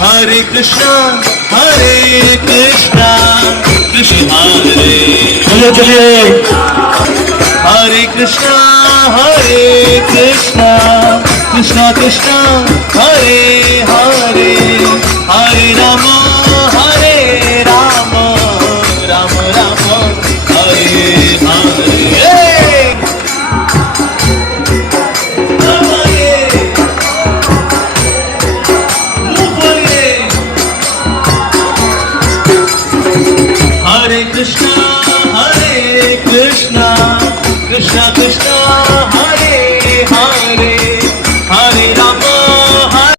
Hare Krishna, Hare Krishna, Krishna Hare. चलिए चलिए. Hare Krishna, Hare Krishna, Krishna Krishna, Hare